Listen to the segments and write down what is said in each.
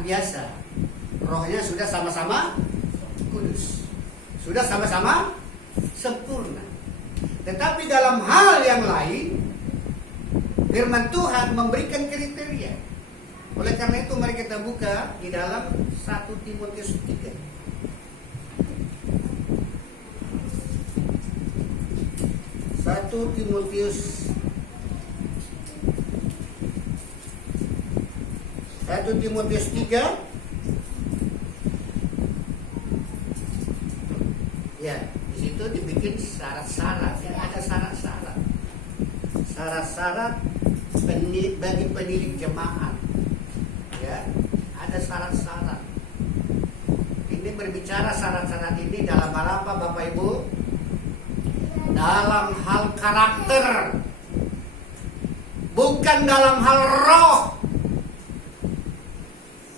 jemaat biasa. Rohnya sudah sama-sama kudus, sudah sama-sama sempurna. Tetapi dalam hal yang lain, firman Tuhan memberikan kriteria. Oleh karena itu mari kita buka di dalam 1 Timotius 3. 1 Timotius 3. Ya, di situ dibikin syarat-syarat. Ya, ada syarat-syarat. Syarat-syarat bagi pendidik jemaat. Ya, ada syarat-syarat. Ini berbicara syarat-syarat ini dalam hal apa, Bapak Ibu? Dalam hal karakter, bukan dalam hal roh.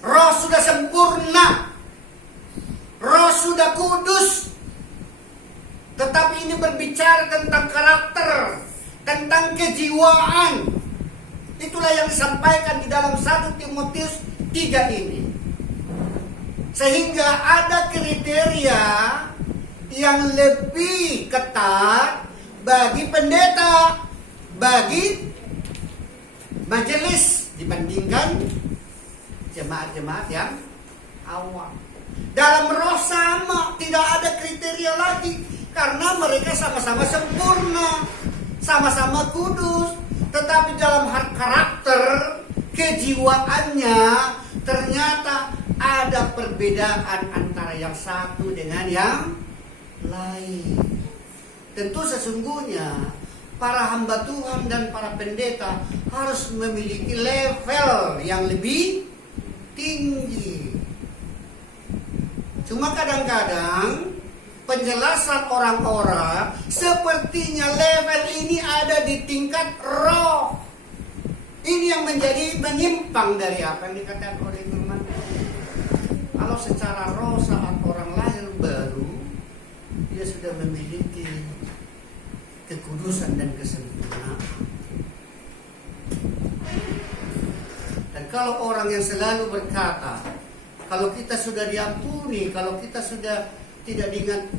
Roh sudah sempurna, roh sudah kudus. Tetapi ini berbicara tentang karakter, tentang kejiwaan. Itulah yang disampaikan di dalam 1 Timotius 3 ini. Sehingga ada kriteria yang lebih ketat bagi pendeta, bagi majelis dibandingkan jemaat-jemaat yang awam. Dalam roh sama, tidak ada kriteria lagi, karena mereka sama-sama sempurna, sama-sama kudus. Tetapi dalam hal karakter, kejiwaannya ternyata ada perbedaan antara yang satu dengan yang lain. Tentu sesungguhnya para hamba Tuhan dan para pendeta harus memiliki level yang lebih tinggi. Cuma kadang-kadang penjelasan orang-orang sepertinya level ini ada di tingkat roh. Ini yang menjadi menyimpang dari apa yang dikatakan oleh firman. Kalau secara roh saat orang lahir baru, dia sudah memiliki kekudusan dan kesempurnaan. Dan kalau orang yang selalu berkata, kalau kita sudah diampuni, kalau kita sudah tidak diingat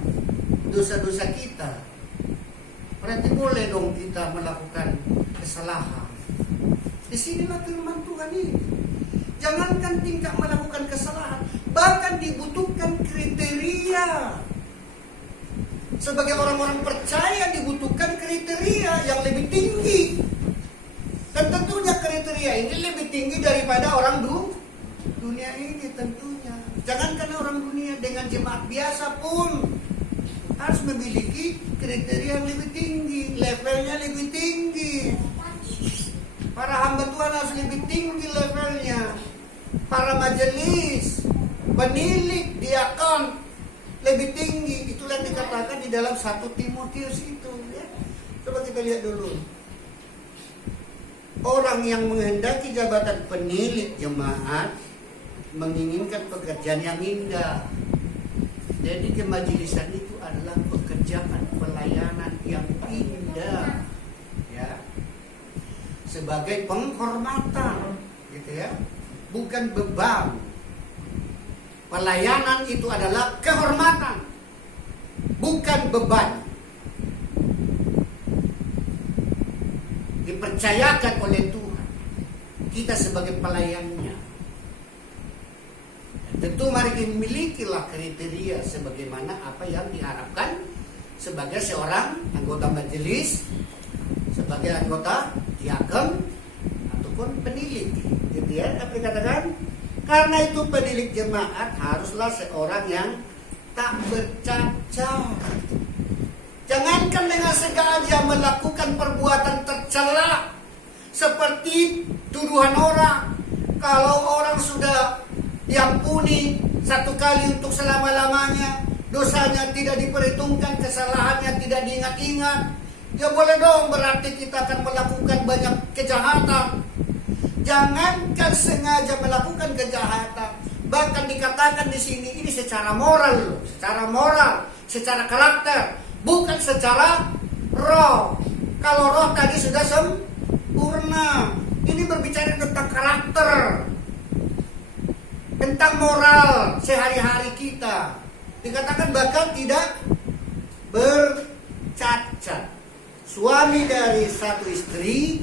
dosa-dosa kita, berarti boleh dong kita melakukan kesalahan. Di sinilah firman Tuhan ini. Jangankan tingkah melakukan kesalahan, bahkan dibutuhkan kriteria. Sebagai orang-orang percaya dibutuhkan kriteria yang lebih tinggi. Dan tentunya kriteria ini lebih tinggi daripada orang dunia ini tentunya. Jangankan orang dunia, dengan jemaat biasa pun harus memiliki kriteria yang lebih tinggi, levelnya lebih tinggi. Para hamba Tuhan harus lebih tinggi levelnya. Para majelis, penilik, diakon lebih tinggi. Itulah yang dikatakan di dalam 1 Timotius itu, ya. Coba kita lihat dulu. Orang yang menghendaki jabatan penilik jemaat menginginkan pekerjaan yang indah. Jadi kemajelisan itu adalah pekerjaan pelayanan yang indah, ya. Sebagai penghormatan, gitu ya. Bukan beban. Pelayanan itu adalah kehormatan, bukan beban. Dipercayakan oleh Tuhan, kita sebagai pelayannya. Tentu mari dimilikilah kriteria sebagaimana apa yang diharapkan sebagai seorang anggota majelis, sebagai anggota diakon ataupun penilik, gitu ya. Tapi katakan, karena itu penilik jemaat haruslah seorang yang tak bercacat. Jangankan dengan sengaja melakukan perbuatan tercela seperti tuduhan orang. Kalau orang sudah diampuni satu kali untuk selama-lamanya, dosanya tidak diperhitungkan, kesalahannya tidak diingat-ingat, ya boleh dong, berarti kita akan melakukan banyak kejahatan. Jangankan sengaja melakukan kejahatan, bahkan dikatakan di sini ini secara moral, secara karakter, bukan secara roh. Kalau roh tadi sudah sempurna, ini berbicara tentang karakter. tentang moral sehari-hari kita. Dikatakan bahkan tidak bercacat. Suami dari satu istri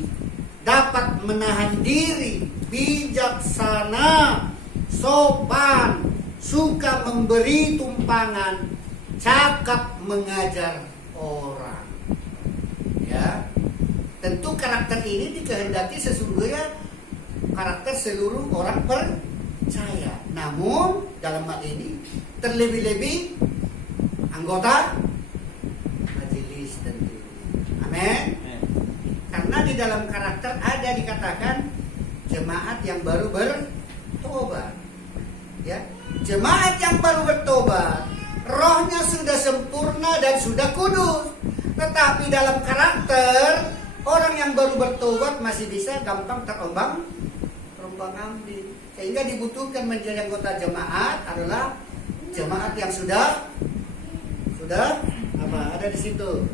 dapat menahan diri, bijaksana, sopan, suka memberi tumpangan, cakap mengajar orang. Ya, tentu karakter ini dikehendaki sesungguhnya karakter seluruh orang percaya. Namun dalam hal ini terlebih-lebih anggota majelis tentu. Amin. Karena di dalam karakter ada dikatakan jemaat yang baru bertobat. Ya, jemaat yang baru bertobat, rohnya sudah sempurna dan sudah kudus. Tetapi dalam karakter orang yang baru bertobat masih bisa gampang terombang-ambing. Sehingga dibutuhkan menjadi anggota jemaat adalah jemaat yang sudah apa? Ada di situ.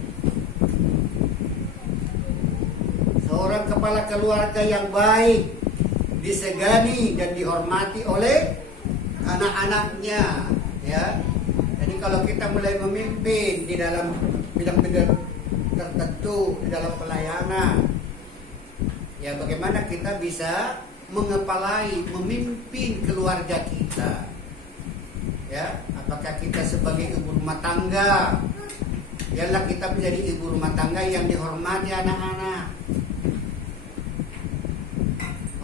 Seorang kepala keluarga yang baik, disegani dan dihormati oleh anak-anaknya, ya. Jadi kalau kita mulai memimpin di dalam bidang-bidang tertentu di dalam pelayanan, ya bagaimana kita bisa mengepalai, memimpin keluarga kita, ya. Apakah kita sebagai ibu rumah tangga, biarlah kita menjadi ibu rumah tangga yang dihormati anak-anak.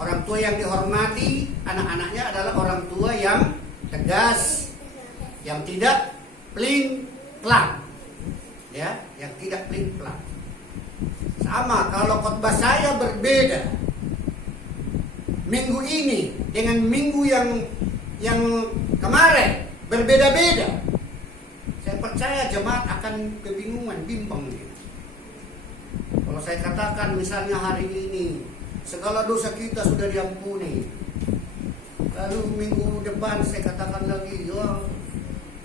Orang tua yang dihormati anak-anaknya adalah orang tua yang tegas, yang tidak plin-plan, ya, yang tidak plin-plan. Sama kalau khotbah saya berbeda minggu ini dengan minggu yang kemarin berbeda-beda, saya percaya jemaat akan kebingungan, bimbang gitu. Kalau saya katakan misalnya hari ini segala dosa kita sudah diampuni, lalu minggu depan saya katakan lagi, ya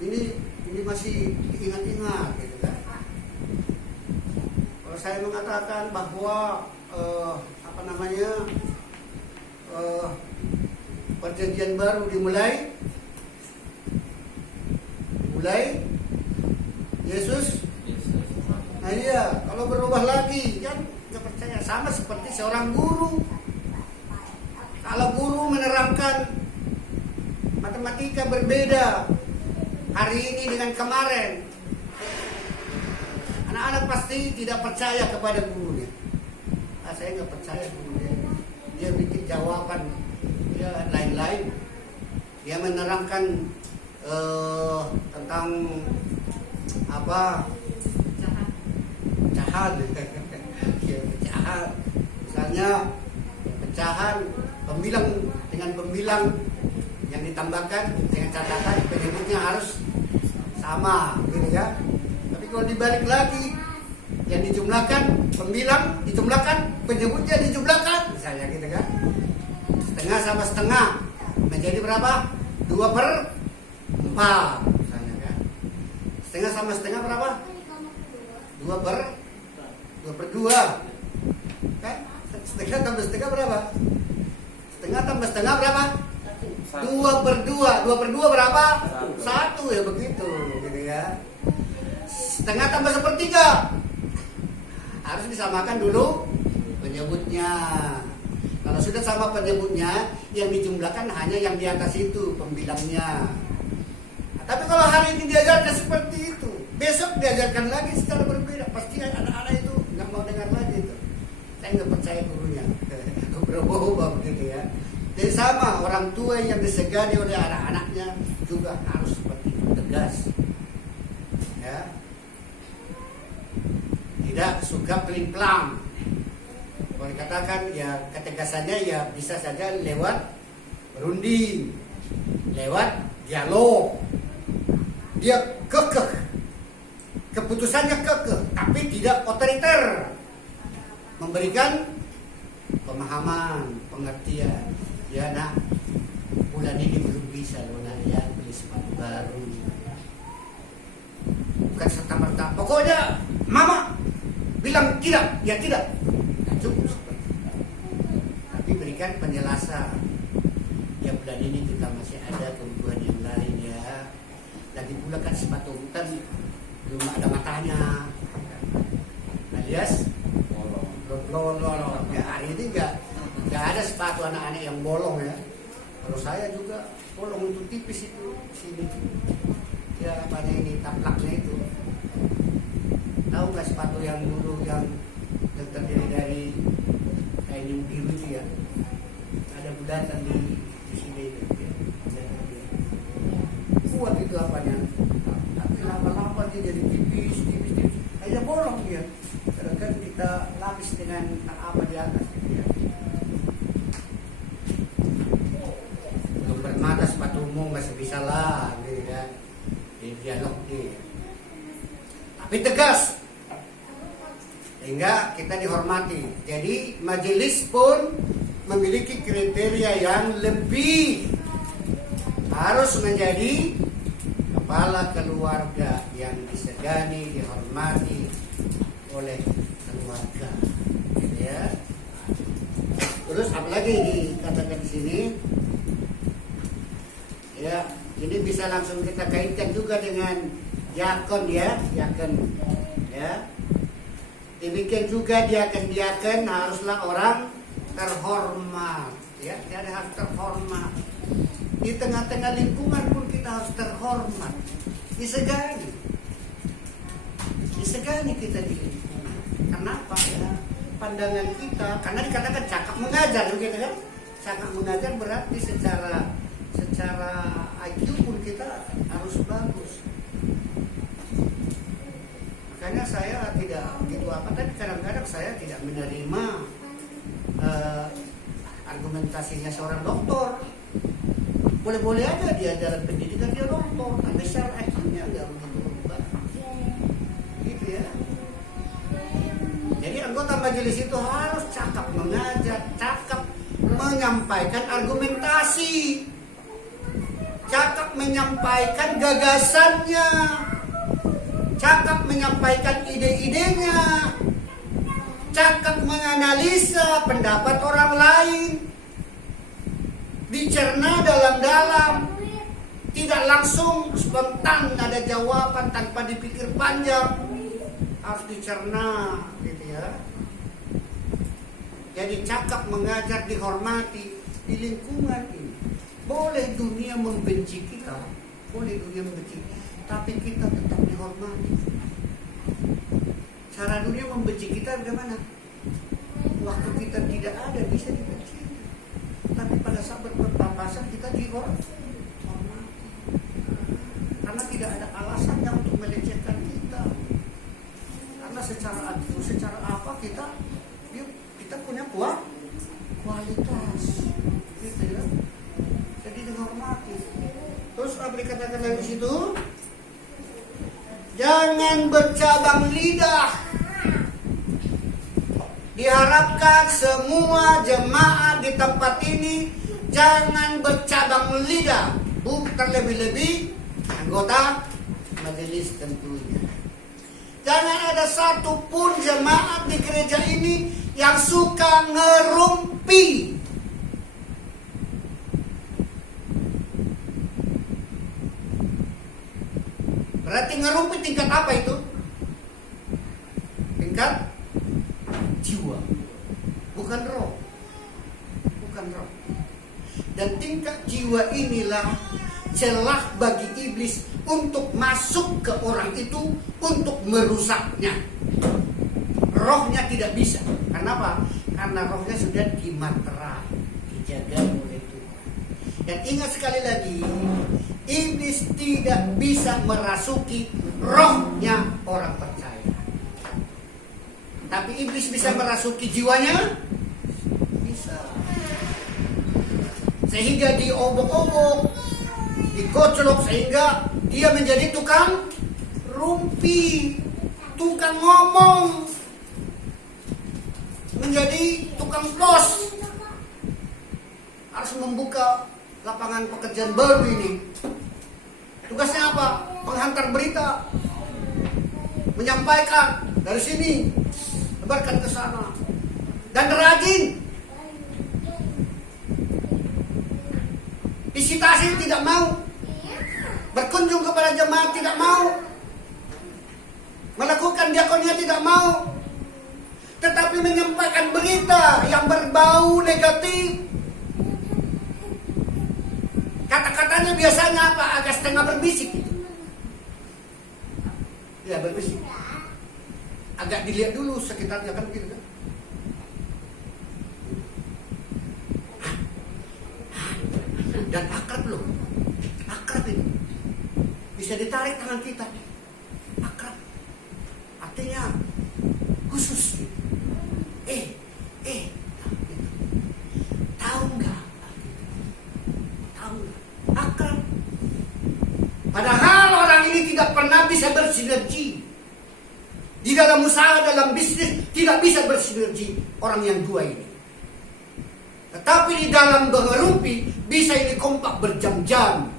ini masih diingat-ingat gitu kan. Kalau saya mengatakan bahwa perjanjian baru dimulai Yesus. Nah iya, kalau berubah lagi kan nggak percaya. Sama seperti seorang guru. Kalau guru menerangkan matematika berbeda hari ini dengan kemarin, anak-anak pasti tidak percaya kepada gurunya. Saya nggak percaya gurunya. Dia bikin jawaban dia lain-lain. Dia menerangkan tentang apa? Pecahan. Ya, pecahan. Misalnya pecahan pembilang dengan pembilang yang ditambahkan dengan catatan penyebutnya harus sama, gitu ya. Tapi kalau dibalik lagi, yang dijumlahkan pembilang dijumlahkan, penyebutnya dijumlahkan, misalnya gitu kan. Setengah sama setengah menjadi berapa? 2/4, misalnya kan. Setengah sama setengah berapa? 2/2. Kan? Setengah tambah setengah berapa? Setengah tambah setengah berapa? 2/2. 2/2 berapa? 1, ya begitu, gitu ya. Setengah tambah 1/3. Harus disamakan dulu penyebutnya. Kalau sudah sama penyebutnya, yang dijumlahkan hanya yang di atas itu pembilangnya. Nah, tapi kalau hari ini diajarkan seperti itu, besok diajarkan lagi secara berbeda, pasti anak-anak itu nggak mau dengar lagi itu. Saya nggak percaya gurunya, berubah-ubah begitu ya. Jadi sama, orang tua yang disegani oleh anak-anaknya juga harus seperti itu, tegas, ya. Tidak suka pelin-pelan. Kalau dikatakan ya ketegasannya ya bisa saja lewat berunding, lewat dialog. Dia kekeh, keputusannya kekeh, tapi tidak otoriter. Memberikan pemahaman, pengertian. Ya nak, bulan ini belum bisa loh nak ya beli sepatu baru. Bukan serta-merta. Pokoknya mama bilang tidak, ya tidak. Cukup seperti itu. Tapi berikan penjelasan. Ya bulan ini kita masih masih ada kebutuhan yang lain ya. Lagi pula kan sepatu kan belum ada matanya, alias bolong. Ya, hari ini nggak ada sepatu anak-anak yang bolong ya. Kalau saya juga bolong untuk tipis itu sini. Ya apanya ini taplaknya itu. Tahu nggak sepatu yang dulu yang terdiri dari kain yang biru itu ya? Ada bulatan di sini itu. Ya. Kuat itu apanya? Tapi lama-lama dia jadi tipis. Akhirnya bolong dia. Kan kita lapis dengan apa di atas gitu ya. Belum bermata sepatumu masih bisa lah gitu kan. Di dialog dia. Tapi tegas. Sehingga kita dihormati. Jadi majelis pun memiliki kriteria yang lebih. Harus menjadi kepala keluarga yang disegani, dihormati oleh keluarga, ya. Terus apalagi dikatakan di sini, ya, ini bisa langsung kita kaitkan juga dengan diakon ya, ya. Demikian juga diakon haruslah orang terhormat, ya, jadi harus terhormat. Di tengah-tengah lingkungan pun kita harus terhormat, disegani kita di lingkungan. Kenapa ya? Pandangan kita, karena dikatakan cakap mengajar begitu kan? Cakap mengajar berarti secara IQ pun kita harus bagus. Makanya saya tidak begitu apa, tapi kadang-kadang saya tidak menerima argumentasinya seorang doktor. Boleh-boleh aja dia dalam pendidikan dia doktor, tapi secara IQ-nya nggak begitu bagus. Gitu ya. Jadi anggota majelis itu harus cakap mengajar, cakap menyampaikan argumentasi, cakap menyampaikan gagasannya, cakap menyampaikan ide-idenya, cakap menganalisa pendapat orang lain, dicerna dalam-dalam, tidak langsung spontan ada jawaban tanpa dipikir panjang, harus dicerna gitu ya. Jadi cakap mengajar dihormati di lingkungan ini. Boleh dunia membenci kita, tapi kita tetap dihormati. Cara dunia membenci kita bagaimana? Waktu kita tidak ada bisa dibenci, tapi pada saat berpapasan kita dihormati. Karena tidak ada alasannya untuk melecehkan kita. Karena secara adil, secara apa kita punya kualitas, gitu ya. Jadi dihormati. Terus apa dikatakan dari situ? Jangan bercabang lidah. Diharapkan semua jemaat di tempat ini jangan bercabang lidah, bukan lebih-lebih anggota majelis tentunya. Jangan ada satupun jemaat di gereja ini yang suka ngerumpi. Berarti ngerumpi tingkat apa itu? Tingkat jiwa, bukan roh. Dan tingkat jiwa inilah celah bagi iblis untuk masuk ke orang itu untuk merusaknya. Rohnya tidak bisa. Kenapa? Karena rohnya sudah dimaterai, dijaga oleh Tuhan. Dan ingat sekali lagi, iblis tidak bisa merasuki rohnya orang percaya. Tapi iblis bisa merasuki jiwanya, bisa. Sehingga diobok-obok, digoclok, sehingga dia menjadi tukang rumpi, tukang ngomong, menjadi tukang pos. Harus membuka lapangan pekerjaan baru ini. Tugasnya apa? Penghantar berita, menyampaikan dari sini, lebarkan ke sana, dan rajin. Visitasi tidak mau. Berkunjung kepada jemaat tidak mau. Melakukan diakonia tidak mau. Tetapi menyampaikan berita yang berbau negatif. Kata-katanya biasanya apa? Agak setengah berbisik. Ya, berbisik. Agak dilihat dulu sekitarnya kan gitu kan. Dan akrab loh. Akrab itu. Bisa ditarik tangan kita. Akrab. Artinya khusus. Tahu nggak? Tahu nggak? Akrab. Padahal orang ini tidak pernah bisa bersinergi. Di dalam usaha, dalam bisnis, tidak bisa bersinergi orang yang dua ini. Tetapi di dalam mengerupi, bisa ini kompak berjam-jam.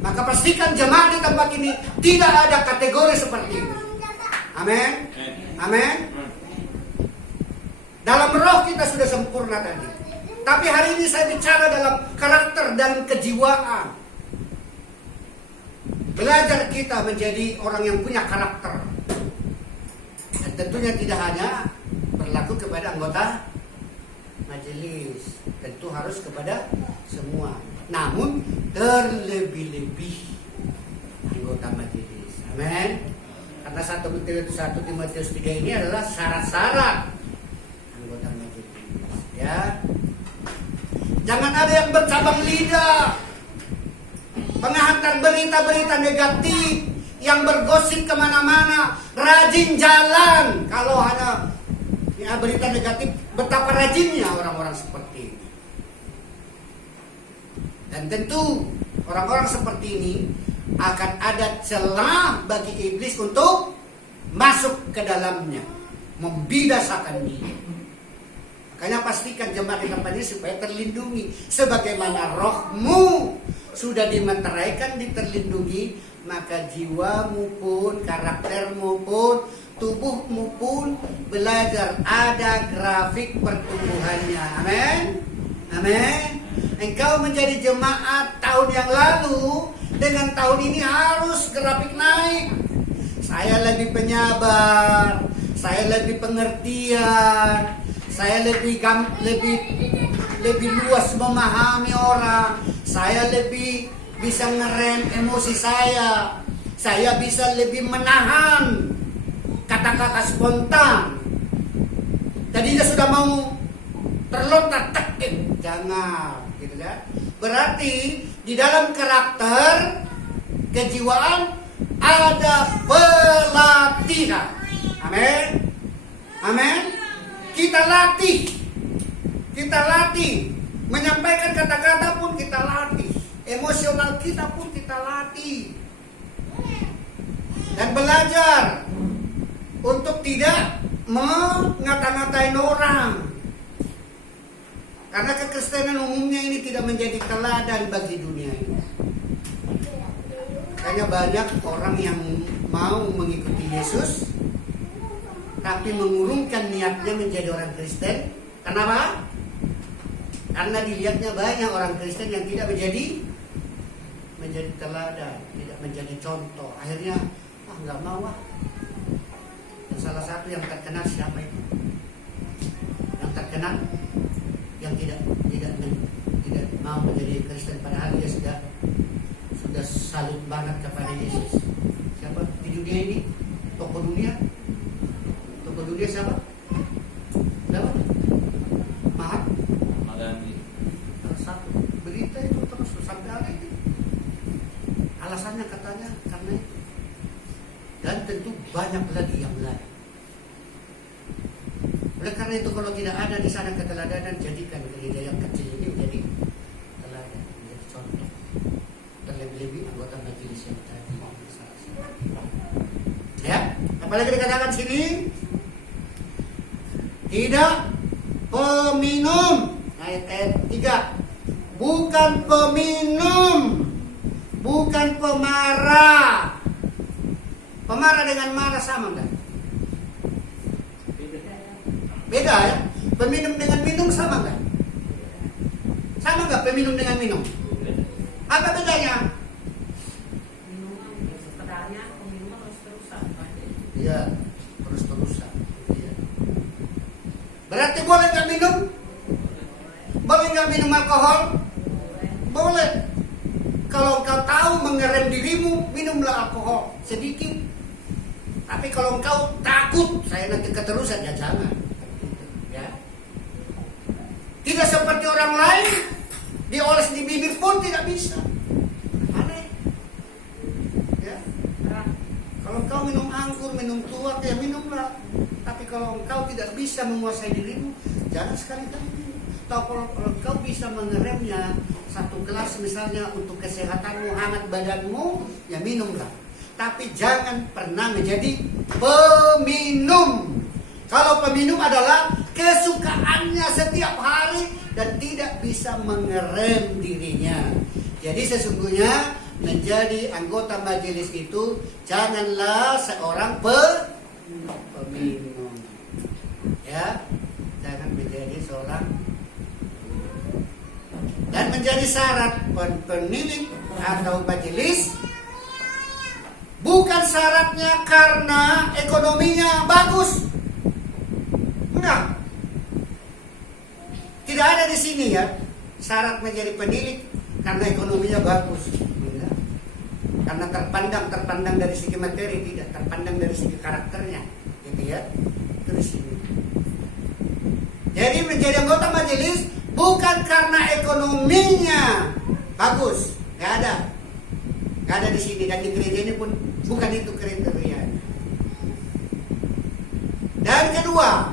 Maka pastikan jemaat di tempat ini tidak ada kategori seperti ini. Amin. Amin. Dalam roh kita sudah sempurna tadi. Tapi hari ini saya bicara dalam karakter dan kejiwaan. Belajar kita menjadi orang yang punya karakter. Dan tentunya tidak hanya berlaku kepada anggota majelis, tentu harus kepada semua. Namun terlebih-lebih anggota majelis. Amin. Karena 1 Timotius 3 ini adalah syarat-syarat anggota majelis. Ya. Jangan ada yang bercabang lidah, menghantar berita-berita negatif, yang bergosip kemana-mana, rajin jalan. Kalau ada berita negatif, betapa rajinnya orang-orang seperti ini. Dan tentu orang-orang seperti ini akan ada celah bagi iblis untuk masuk ke dalamnya, membidasakan dia. Makanya pastikan jemaat di tempat ini supaya terlindungi. Sebagaimana rohmu sudah dimeteraikan, diterlindungi, maka jiwamu pun, karaktermu pun, tubuhmu pun belajar ada grafik pertumbuhannya. Amin. Amin. Engkau menjadi jemaat tahun yang lalu dengan tahun ini harus grafik naik. Saya lebih penyabar, saya lebih pengertian, saya lebih luas memahami orang, saya lebih bisa ngerem emosi saya bisa lebih menahan kata-kata spontan. Tadinya sudah mau terlontar, jangan, gitu kan? Berarti di dalam karakter kejiwaan ada pelatihan. Amin. Amin. Kita latih, menyampaikan kata-kata pun kita latih, emosional kita pun kita latih, dan belajar untuk tidak mengata-ngatain orang. Karena kekristenan umumnya ini tidak menjadi teladan bagi dunia ini. Makanya banyak orang yang mau mengikuti Yesus, tapi mengurungkan niatnya menjadi orang Kristen. Kenapa? Karena dilihatnya banyak orang Kristen yang tidak menjadi teladan, tidak menjadi contoh. Akhirnya, nggak mau . Dan salah satu yang terkenal siapa itu? Yang terkenal yang tidak mau menjadi Kristen, padahal dia sudah salut banget kepada Yesus. Siapa di dunia ini? Tokoh dunia siapa? Siapa? Mahatma Gandhi. Satu berita itu terus sampai hari ini. Alasannya katanya karena itu. Dan tentu banyak lagi yang lain. Oleh karena itu kalau tidak ada di sana keteladanan, jadikan gereja yang kecil ini menjadi teladan, menjadi contoh. Terlebih-lebih anggota majelis yang tadi. Ya, apalagi dikatakan sini tidak peminum. Ayat 3. Bukan peminum, bukan pemarah. Pemarah dengan marah sama enggak? Beda ya. Peminum dengan minum sama enggak? Sama nggak peminum dengan minum? Apa bedanya? Minuman sebenarnya minuman terus-terusan. Iya, terus-terusan. Iya. Berarti boleh nggak minum? Boleh nggak minum alkohol? Boleh. Kalau engkau tahu mengerem dirimu, minumlah alkohol sedikit. Tapi kalau engkau takut saya nanti keterusan, ya jangan. Ya. Tidak seperti orang lain, dioles di bibir pun tidak bisa. Aneh. Ya. Kalau engkau minum anggur, minum tuak, ya minumlah. Tapi kalau engkau tidak bisa menguasai dirimu, jangan sekali-kali minum. Atau kalau engkau bisa mengeremnya, satu gelas misalnya untuk kesehatanmu, hangat badanmu, ya minumlah. Tapi jangan pernah menjadi peminum. Kalau peminum adalah kesukaannya setiap hari dan tidak bisa mengerem dirinya. Jadi sesungguhnya menjadi anggota majelis itu janganlah seorang peminum. Ya, jangan menjadi seorang. Dan menjadi syarat penilik atau majelis, bukan syaratnya karena ekonominya bagus. Enggak. Tidak ada di sini ya syarat menjadi penilik karena ekonominya bagus. Enggak. Karena terpandang dari segi materi, tidak terpandang dari segi karakternya, gitu ya. Itu di sini. Jadi menjadi anggota majelis bukan karena ekonominya bagus, nggak ada di sini, dan di gereja ini pun bukan itu kriteria. Dan kedua,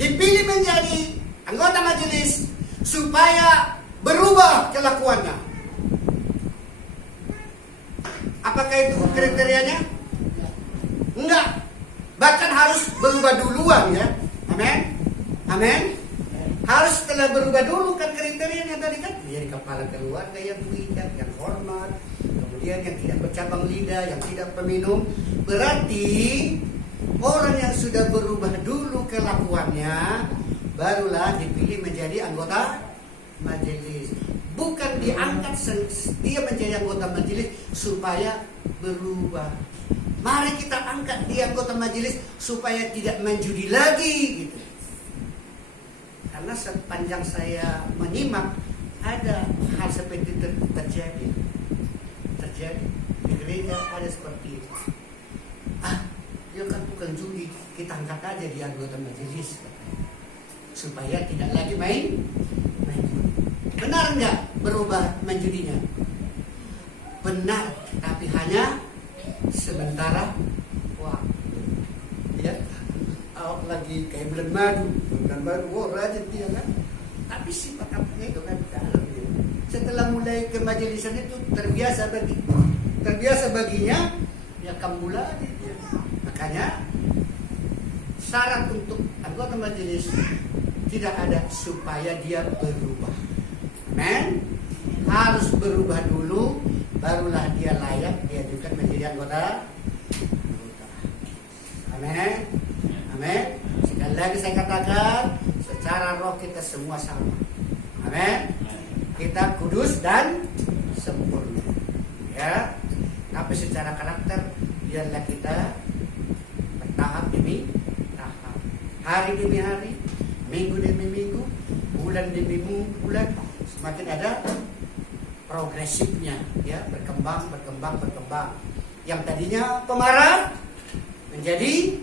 dipilih menjadi anggota majelis supaya berubah kelakuannya. Apakah itu kriterianya? Enggak. Bahkan harus berubah duluan ya. Amin. Amin. Harus setelah berubah dulu kan kriterianya tadi kan. Menjadi kepala keluarga yang bijak, yang hormat, kemudian yang tidak bercabang lidah, yang tidak peminum. Berarti orang yang sudah berubah dulu kelakuannya barulah dipilih menjadi anggota majelis. Bukan diangkat dia menjadi anggota majelis supaya berubah. Mari kita angkat dia anggota majelis supaya tidak main judi lagi gitu. Karena sepanjang saya menyimak ada hal seperti itu terjadi di gereja, ada seperti itu. Dia kan bukan judi, kita angkat aja dia anggota majelis supaya tidak lagi main judi. Benar nggak berubah main judinya? Benar, tapi hanya sementara waktu. Ya, lagi kayak bulan madu, rajin dia kan. Tapi sifat apanya itu kan dalam dia. Setelah mulai kemajelisan itu terbiasa baginya, ya kembali dia. Makanya syarat untuk anggota majelis tidak ada supaya dia berubah. Amin. Harus berubah dulu, barulah dia layak diajukan menjadi anggota. Amin. Amin. Sekali lagi saya katakan, secara roh kita semua sama. Amin. Kita kudus dan sempurna. Ya. Tapi secara karakter biarlah kita bertahap demi tahap. Hari demi hari, minggu demi minggu, bulan demi bulan, semakin ada progresifnya, ya, berkembang. Yang tadinya pemarah menjadi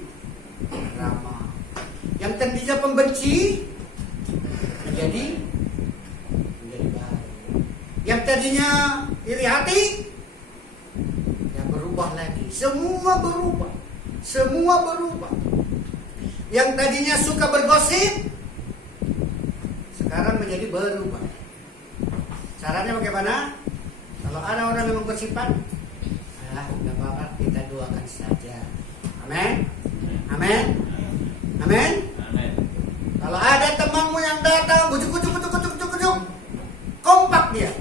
ramah. Yang tadinya pembenci menjadi baik. Yang tadinya iri hati, ya berubah lagi. Semua berubah. Yang tadinya suka bergosip, sekarang menjadi berubah. Caranya bagaimana? Kalau ada orang yang menggosipkan, nggak apa-apa, kita doakan saja. Amin. Amin. Amin. Kalau ada temanmu yang datang, bujuk, kompak dia.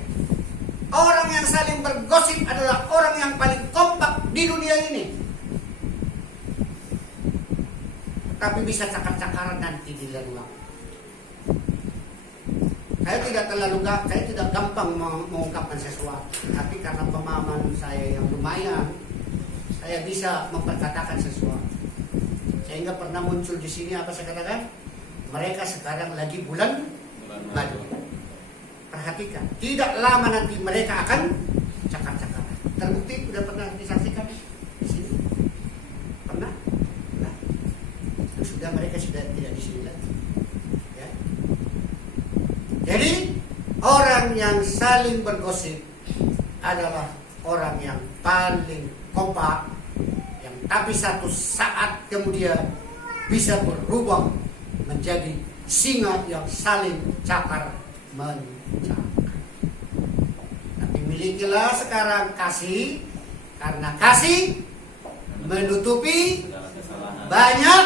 Orang yang saling bergosip adalah orang yang paling kompak di dunia ini. Tapi bisa cakar-cakaran nanti di luar. saya tidak gampang mengungkapkan sesuatu, tapi karena pemahaman saya yang lumayan, saya bisa memperkatakan sesuatu. Sehingga pernah muncul di sini apa saya katakan? Mereka sekarang lagi bulan madu. Perhatikan, tidak lama nanti mereka akan cakar-cakaran. Terbukti sudah pernah disaksikan di sini. Pernah? Nah, sudah mereka sudah tidak di sini lagi. Ya. Jadi orang yang saling bergosip adalah orang yang paling kompak, yang tapi satu saat kemudian bisa berubah menjadi singa yang saling cakar mencakar. Tapi milikilah sekarang kasih, karena kasih menutupi banyak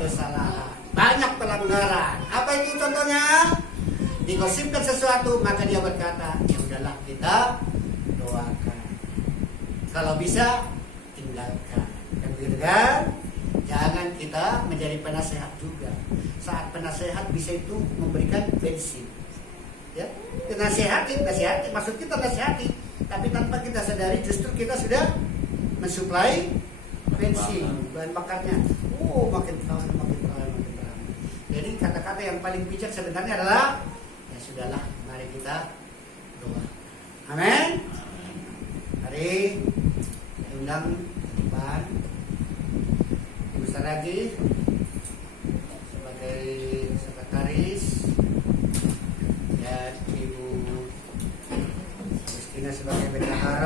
kesalahan, banyak pelanggaran. Apa itu contohnya? Digosipkan sesuatu, maka dia berkata, ya udahlah kita doakan. Kalau bisa tinggalkan, kan begitu kan? Jangan kita menjadi penasehat juga. Saat penasehat bisa itu memberikan bensin. Ya, nasihati, maksud kita nasihati, tapi tanpa kita sadari justru kita sudah mensuplai bensin, bahan bakarnya. Oh, makin terang. Jadi kata-kata yang paling bijak sebenarnya adalah, ya sudahlah, mari kita doa. Amin. Mari undang depan Ibu Saragi sebagai sekretaris dan Ibu Kristina sebagai bendahara.